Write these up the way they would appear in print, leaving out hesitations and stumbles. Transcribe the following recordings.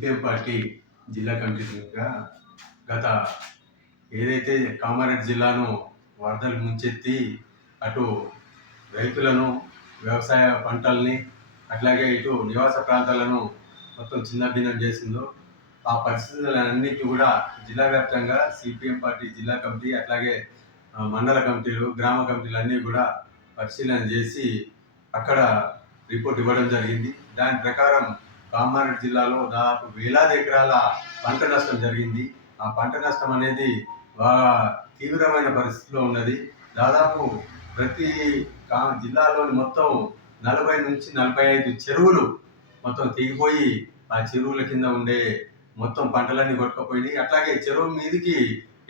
CPM party జిల్లా కమిటీగా గత ఏదైతే కామారెడ్డి జిల్లాను వరదలు ముంచెత్తి అటు రైతులను వ్యవసాయ పంటల్ని అట్లాగే ఇటు నివాస ప్రాంతాలను మొత్తం చిన్నభిన్నం చేసిందో ఆ పరిస్థితులన్నిటి కూడా జిల్లా వ్యాప్తంగా సిపిఎం పార్టీ జిల్లా కమిటీ అట్లాగే మండల కమిటీలు గ్రామ కమిటీలు అన్నీ కూడా పరిశీలన చేసి అక్కడ రిపోర్ట్ ఇవ్వడం జరిగింది. దాని ప్రకారం కామారెడ్డి జిల్లాలో దాదాపు వేలాది ఎకరాల పంట నష్టం జరిగింది. ఆ పంట నష్టం అనేది బాగా తీవ్రమైన పరిస్థితిలో ఉన్నది. దాదాపు ప్రతి జిల్లాలోని మొత్తం 40 నుంచి 45 చెరువులు మొత్తం తెగిపోయి ఆ చెరువుల కింద ఉండే మొత్తం పంటలన్నీ కొట్టుకుపోయినాయి. అట్లాగే చెరువు మీదికి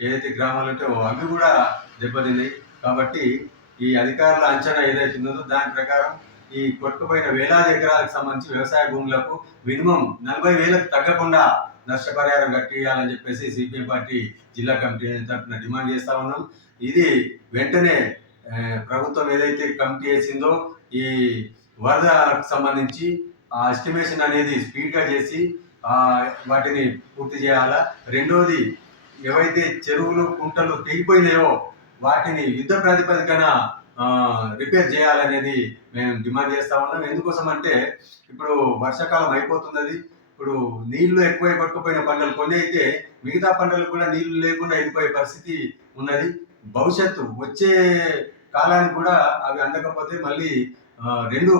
ఏదైతే గ్రామాలు ఉంటాయో అవి కూడా దెబ్బతిన్నాయి. కాబట్టి ఈ అధికారుల అంచనా ఏదైతే ఉన్నదో దాని ప్రకారం ఈ కొట్టుకుపోయిన వేలాది ఎకరాలకు సంబంధించి వ్యవసాయ భూములకు మినిమం 40,000కు తగ్గకుండా నష్టపరిహారం కట్టియాలని చెప్పేసి సిపిఎం పార్టీ జిల్లా కమిటీ తరఫున డిమాండ్ చేస్తా ఉన్నాం. ఇది వెంటనే ప్రభుత్వం ఏదైతే కమిటీ వేసిందో ఈ వరదకు సంబంధించి ఆ ఎస్టిమేషన్ అనేది స్పీడ్గా చేసి వాటిని పూర్తి చేయాలా. రెండోది, ఏవైతే చెరువులు కుంటలు తెగిపోయినాయో వాటిని యుద్ధ ప్రాతిపదికన రిపేర్ చేయాలనేది మేము డిమాండ్ చేస్తా ఉన్నాం. ఎందుకోసం అంటే ఇప్పుడు వర్షాకాలం అయిపోతున్నది. ఇప్పుడు నీళ్లు ఎక్కువై పట్టుకుపోయిన పంటలు కొన్ని అయితే మిగతా పంటలు కూడా నీళ్లు లేకుండా వెళ్ళిపోయే పరిస్థితి ఉన్నది. భవిష్యత్తు వచ్చే కాలానికి కూడా అవి అందకపోతే మళ్ళీ 2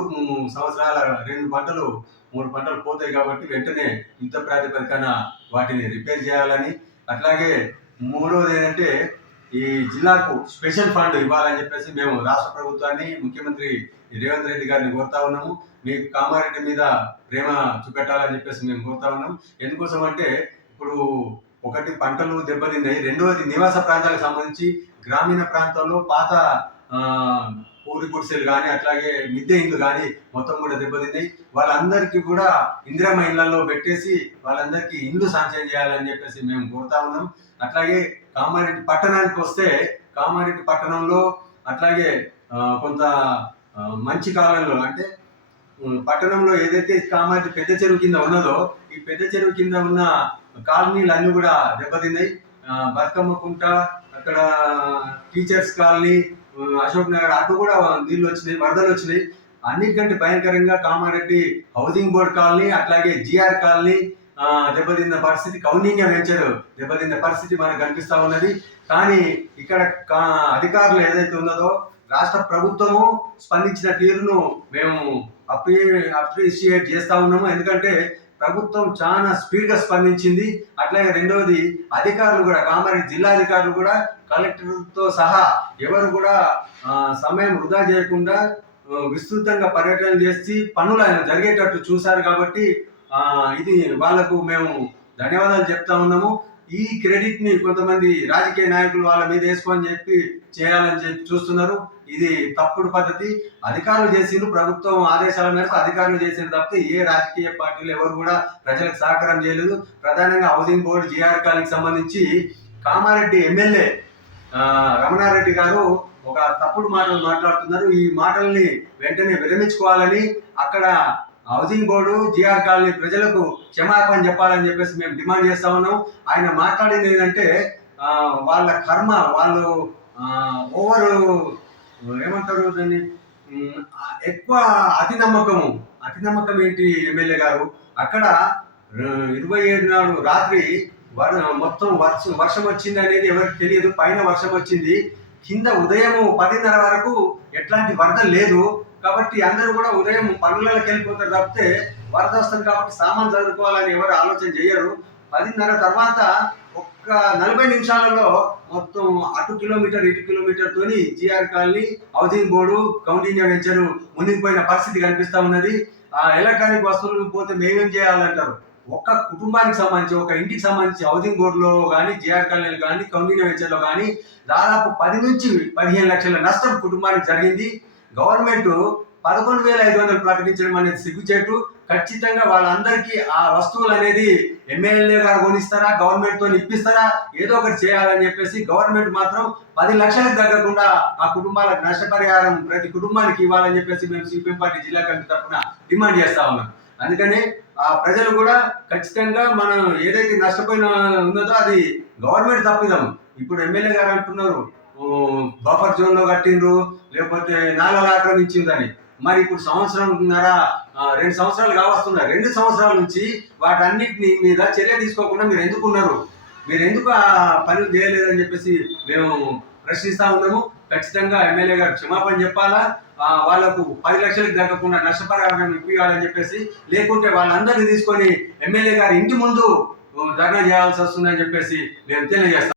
సంవత్సరాల 2 పంటలు 3 పంటలు పోతాయి. కాబట్టి వెంటనే యుద్ధ ప్రాతిపదికన వాటిని రిపేర్ చేయాలని, అట్లాగే మూడవది ఏంటంటే ఈ జిల్లాకు స్పెషల్ ఫండ్ ఇవ్వాలని చెప్పేసి మేము రాష్ట్ర ప్రభుత్వాన్ని, ముఖ్యమంత్రి రేవంత్ రెడ్డి గారిని కోరుతా ఉన్నాము. మీకు కామారెడ్డి మీద ప్రేమ చూపెట్టాలని చెప్పేసి మేము కోరుతా ఉన్నాం. ఎందుకోసం అంటే ఇప్పుడు ఒకటి పంటలు దెబ్బతిన్నాయి, రెండవది నివాస ప్రాంతాలకు సంబంధించి గ్రామీణ ప్రాంతాల్లో పాత పూరి గుడిసెలు కానీ అట్లాగే మిద్దె ఇండ్లు కానీ మొత్తం కూడా దెబ్బతిన్నాయి. వాళ్ళందరికీ కూడా ఇందిరమ్మ ఇళ్లలో పెట్టేసి వాళ్ళందరికీ ఇండ్లు శాంక్షన్ చేయాలని చెప్పేసి మేము కోరుతా ఉన్నాం. అట్లాగే కామారెడ్డి పట్టణానికి వస్తే కామారెడ్డి పట్టణంలో అట్లాగే కొంత మంచి కాలంలో అంటే పట్టణంలో ఏదైతే కామారెడ్డి పెద్ద చెరువు కింద ఉన్నదో ఈ పెద్ద చెరువు కింద ఉన్న కాలనీలు అన్నీ కూడా దెబ్బతిన్నాయి. బతుకమ్మ కుంట, అక్కడ టీచర్స్ కాలనీ, అశోక్ నగర్ అటు కూడా నీళ్ళు వచ్చినాయి, వరదలు వచ్చినాయి. అన్నిటికంటే భయంకరంగా కామారెడ్డి హౌసింగ్ బోర్డ్ కాలనీ అట్లాగే జిఆర్ కాలనీ దెబ్బతిన్న పరిస్థితి, కౌండిన్య వెంచర్ దెబ్బతిన్న పరిస్థితి మనకు కనిపిస్తా ఉన్నది. కానీ ఇక్కడ అధికారులు ఏదైతే ఉన్నదో రాష్ట్ర ప్రభుత్వము స్పందించిన తీరును మేము అప్రిషియేట్ చేస్తా ఉన్నాము. ఎందుకంటే ప్రభుత్వం చాలా స్పీడ్గా స్పందించింది. అట్లాగే రెండవది, అధికారులు కూడా కామారెడ్డి జిల్లా అధికారులు కూడా కలెక్టర్తో సహా ఎవరు కూడా సమయం వృధా చేయకుండా విస్తృతంగా పర్యటన చేసి పనులు జరిగేటట్టు చూశారు. కాబట్టి ఇది వాళ్లకు మేము ధన్యవాదాలు చెప్తా ఉన్నాము. ఈ క్రెడిట్ ని కొంతమంది రాజకీయ నాయకులు వాళ్ళ మీద వేసుకొని చెప్పి చేయాలని చెప్పి చూస్తున్నారు. ఇది తప్పుడు పద్ధతి. అధికారులు చేసిండ్రు, ప్రభుత్వం ఆదేశాల మేరకు అధికారులు చేసిన తప్పితే ఏ రాజకీయ పార్టీలు ఎవరు కూడా ప్రజలకు సహకారం చేయలేదు. ప్రధానంగా హౌసింగ్ బోర్డు జిఆర్ కాలనీకి సంబంధించి కామారెడ్డి ఎమ్మెల్యే రమణారెడ్డి గారు ఒక తప్పుడు మాటలు మాట్లాడుతున్నారు. ఈ మాటల్ని వెంటనే విరమించుకోవాలని, అక్కడ హౌసింగ్ బోర్డు జిఆర్ కాలనీ ప్రజలకు క్షమాపణ చెప్పాలని చెప్పేసి మేము డిమాండ్ చేస్తా ఉన్నాం. ఆయన మాట్లాడింది ఏంటంటే వాళ్ళ కర్మ, వాళ్ళు ఓవరు ఏమంటారు దాన్ని, ఎక్కువ అతి నమ్మకం ఏంటి ఎమ్మెల్యే గారు, అక్కడ 27 నాడు రాత్రి మొత్తం వర్షం వచ్చింది అనేది ఎవరికి తెలియదు. పైన వర్షం వచ్చింది, కింద ఉదయం 10:30 వరకు ఎట్లాంటి వరద లేదు. కాబట్టి అందరూ కూడా ఉదయం పనులకు వెళ్ళిపోతారు తప్పితే వరద వస్తుంది కాబట్టి సామాన్ చదువుకోవాలని ఎవరు ఆలోచన చేయరు. 10:30 తర్వాత ఒక్క 40 నిమిషాలలో మొత్తం అటు కిలోమీటర్ ఇటు కిలోమీటర్ తోని GR colony housing board Koundinya venture మునిగిపోయిన పరిస్థితి కనిపిస్తా ఉన్నది. ఎలక్ట్రానిక్ వస్తువులు పోతే మేమేం చేయాలంటారు. ఒక్క కుటుంబానికి సంబంధించి, ఒక ఇంటికి సంబంధించి హౌసింగ్ బోర్డులో కానీ జిఆర్ కాలనీలో కానీ కౌండిన్య వెంచర్లో కానీ దాదాపు 10 నుంచి 15 లక్షల నష్టం కుటుంబానికి జరిగింది. గవర్నమెంట్ 11,500 ప్రకటించడం అనేది సిగ్గుచేటు. ఖచ్చితంగా వాళ్ళందరికీ ఆ వస్తువులు అనేది ఎమ్మెల్యే గారు కొనిస్తారా, గవర్నమెంట్ తో ఇప్పిస్తారా, ఏదో ఒకటి చేయాలని చెప్పేసి గవర్నమెంట్ మాత్రం 10 లక్షలకు తగ్గకుండా ఆ కుటుంబాలకు నష్టపరిహారం ప్రతి కుటుంబానికి ఇవ్వాలని చెప్పేసి మేము సిపిఎం పార్టీ జిల్లా కమిటీ తరఫున డిమాండ్ చేస్తా ఉన్నాం. అందుకని ఆ ప్రజలు కూడా ఖచ్చితంగా మనం ఏదైతే నష్టపోయిన ఉన్నదో అది గవర్నమెంట్ తప్పిదాం. ఇప్పుడు ఎమ్మెల్యే గారు అంటున్నారు బఫర్ జోన్ లో కట్టిండ్రు, లేకపోతే నాలాలు ఆక్రమించిందని. మరి ఇప్పుడు సంవత్సరంన్నర 2 సంవత్సరాలు కావస్తున్నారు. 2 సంవత్సరాల నుంచి వాటన్నిటిని మీద చర్య తీసుకోకుండా మీరు ఎందుకున్నారు? మీరు ఎందుకు ఆ పనులు చేయలేదని చెప్పేసి మేము ప్రశ్నిస్తా ఉన్నాము. ఖచ్చితంగా ఎమ్మెల్యే గారు క్షమాపణ చెప్పాలా, వాళ్ళకు 10 లక్షలకు తగ్గకుండా నష్టపరిహారం ఇప్పించాలని చెప్పేసి, లేకుంటే వాళ్ళందరినీ తీసుకొని ఎమ్మెల్యే గారి ఇంటి ముందు ధర్నా చేయాల్సి వస్తుందని చెప్పేసి మేము తెలియజేస్తాం.